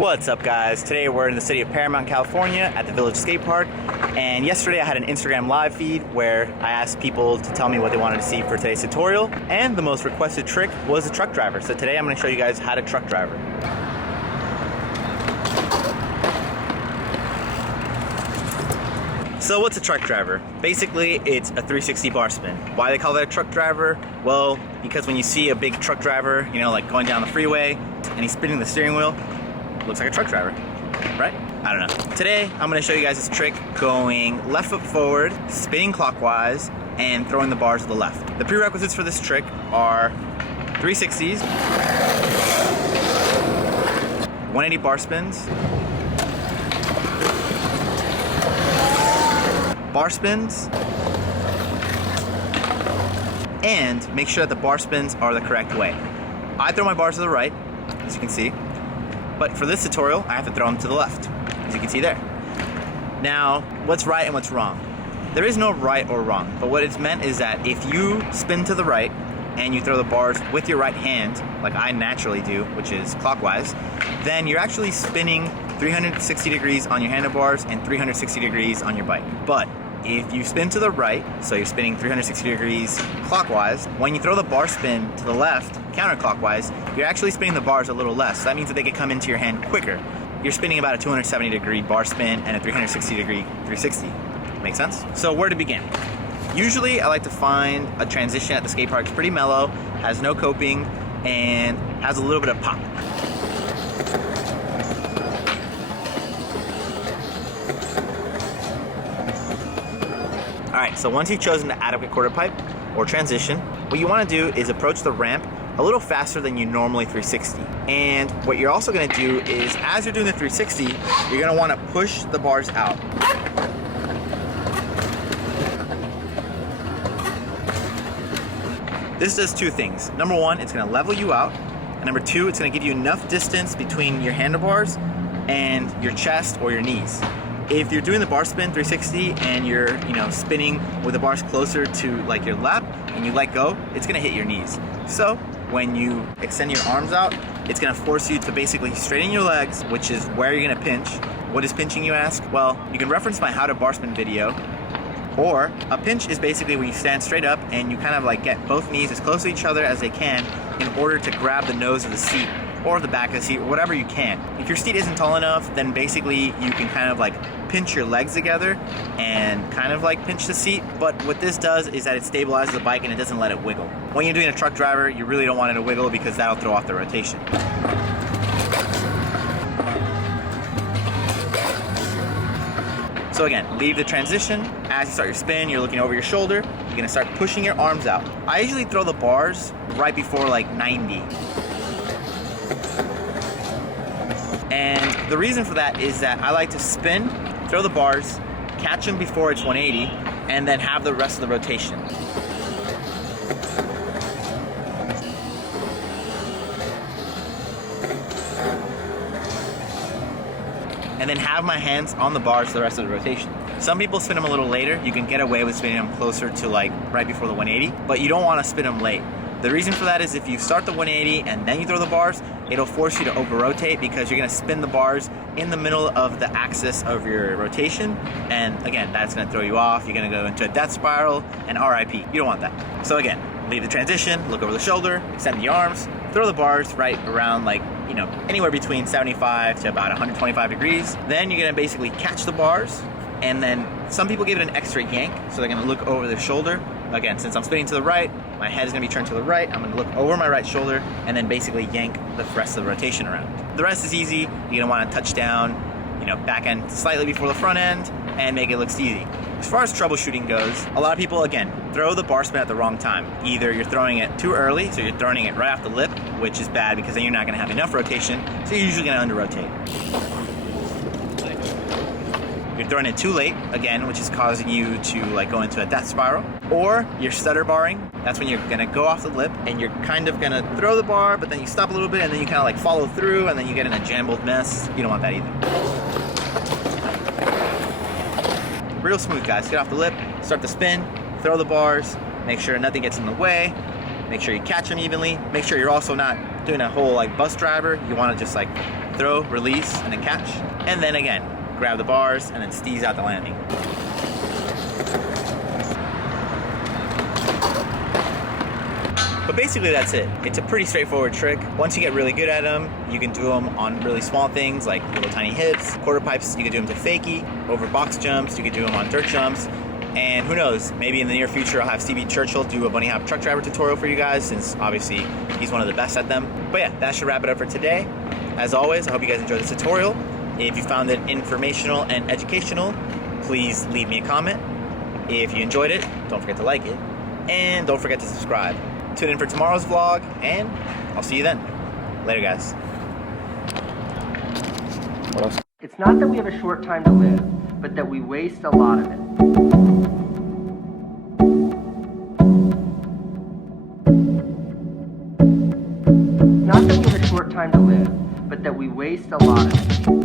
What's up, guys? Today we're in the city of Paramount, California at the Village Skate Park, and yesterday I had an Instagram live feed where I asked people to tell me what they wanted to see for today's tutorial, and the most requested trick was a truck driver. So today I'm going to show you guys how to truck driver. So what's a truck driver? Basically, it's a 360 bar spin. Why they call that a truck driver? Well, because when you see a big truck driver, you know, like going down the freeway, and he's spinning the steering wheel, looks like a truck driver, right? I don't know. Today, I'm gonna show you guys this trick going left foot forward, spinning clockwise, and throwing the bars to the left. The prerequisites for this trick are 360s, 180 bar spins, bar spins, and make sure that the bar spins are the correct way. I throw my bars to the right, as you can see, but for this tutorial, I have to throw them to the left, as you can see there. Now, what's right and what's wrong? There is no right or wrong, but what it's meant is that if you spin to the right and you throw the bars with your right hand, like I naturally do, which is clockwise, then you're actually spinning 360 degrees on your handlebars and 360 degrees on your bike. But if you spin to the right, so you're spinning 360 degrees clockwise, when you throw the bar spin to the left, counterclockwise, you're actually spinning the bars a little less. So that means that they can come into your hand quicker. You're spinning about a 270 degree bar spin and a 360 degree 360. Make sense? So where to begin? Usually I like to find a transition at the skate park. It's pretty mellow, has no coping, and has a little bit of pop. Alright, so once you've chosen the adequate quarter pipe or transition, what you want to do is approach the ramp a little faster than you normally 360. And what you're also going to do is, as you're doing the 360, you're going to want to push the bars out. This does two things. Number one, it's going to level you out. And number two, it's going to give you enough distance between your handlebars and your chest or your knees. If you're doing the bar spin 360 and you're, spinning with the bars closer to like your lap and you let go, it's gonna hit your knees. So when you extend your arms out, it's gonna force you to basically straighten your legs, which is where you're gonna pinch. What is pinching, you ask? Well, you can reference my how to bar spin video, or a pinch is basically when you stand straight up and you kind of like get both knees as close to each other as they can in order to grab the nose of the seat or the back of the seat, or whatever you can. If your seat isn't tall enough, then basically you can kind of like pinch your legs together and kind of like pinch the seat. But what this does is that it stabilizes the bike and it doesn't let it wiggle. When you're doing a truck driver, you really don't want it to wiggle because that'll throw off the rotation. So again, leave the transition. As you start your spin, you're looking over your shoulder. You're gonna start pushing your arms out. I usually throw the bars right before like 90. And the reason for that is that I like to spin, throw the bars, catch them before it's 180, and then have the rest of the rotation. And then have my hands on the bars for the rest of the rotation. Some people spin them a little later. You can get away with spinning them closer to like right before the 180, but you don't want to spin them late. The reason for that is if you start the 180 and then you throw the bars, it'll force you to over-rotate because you're gonna spin the bars in the middle of the axis of your rotation. And again, that's gonna throw you off. You're gonna go into a death spiral and RIP. You don't want that. So again, leave the transition, look over the shoulder, extend the arms, throw the bars right around like, anywhere between 75 to about 125 degrees. Then you're gonna basically catch the bars, and then some people give it an extra yank, so they're gonna look over their shoulder. Again, since I'm spinning to the right, my head is gonna be turned to the right. I'm gonna look over my right shoulder and then basically yank the rest of the rotation around. The rest is easy. You're gonna wanna touch down, back end slightly before the front end and make it look easy. As far as troubleshooting goes, a lot of people, again, throw the bar spin at the wrong time. Either you're throwing it too early, so you're throwing it right off the lip, which is bad because then you're not gonna have enough rotation, so you're usually gonna under-rotate. You're throwing it too late, again, which is causing you to like go into a death spiral. Or you're stutter barring. That's when you're gonna go off the lip and you're kind of gonna throw the bar, but then you stop a little bit and then you kind of like follow through and then you get in a jumbled mess. You don't want that either. Real smooth, guys. Get off the lip, start the spin, throw the bars, make sure nothing gets in the way, make sure you catch them evenly, make sure you're also not doing a whole like bus driver. You wanna just like throw, release, and then catch. And then again, grab the bars and then steez out the landing. But basically that's it. It's a pretty straightforward trick. Once you get really good at them, you can do them on really small things like little tiny hips, quarter pipes, you can do them to fakie, over box jumps, you can do them on dirt jumps, and who knows, maybe in the near future I'll have Stevie Churchill do a bunny hop truck driver tutorial for you guys, since obviously he's one of the best at them. But yeah, that should wrap it up for today. As always, I hope you guys enjoyed this tutorial. If you found it informational and educational, please leave me a comment. If you enjoyed it, don't forget to like it, and don't forget to subscribe. Tune in for tomorrow's vlog, and I'll see you then. Later, guys. What else? It's not that we have a short time to live, but that we waste a lot of it. Not that we have a short time to live, but that we waste a lot of it.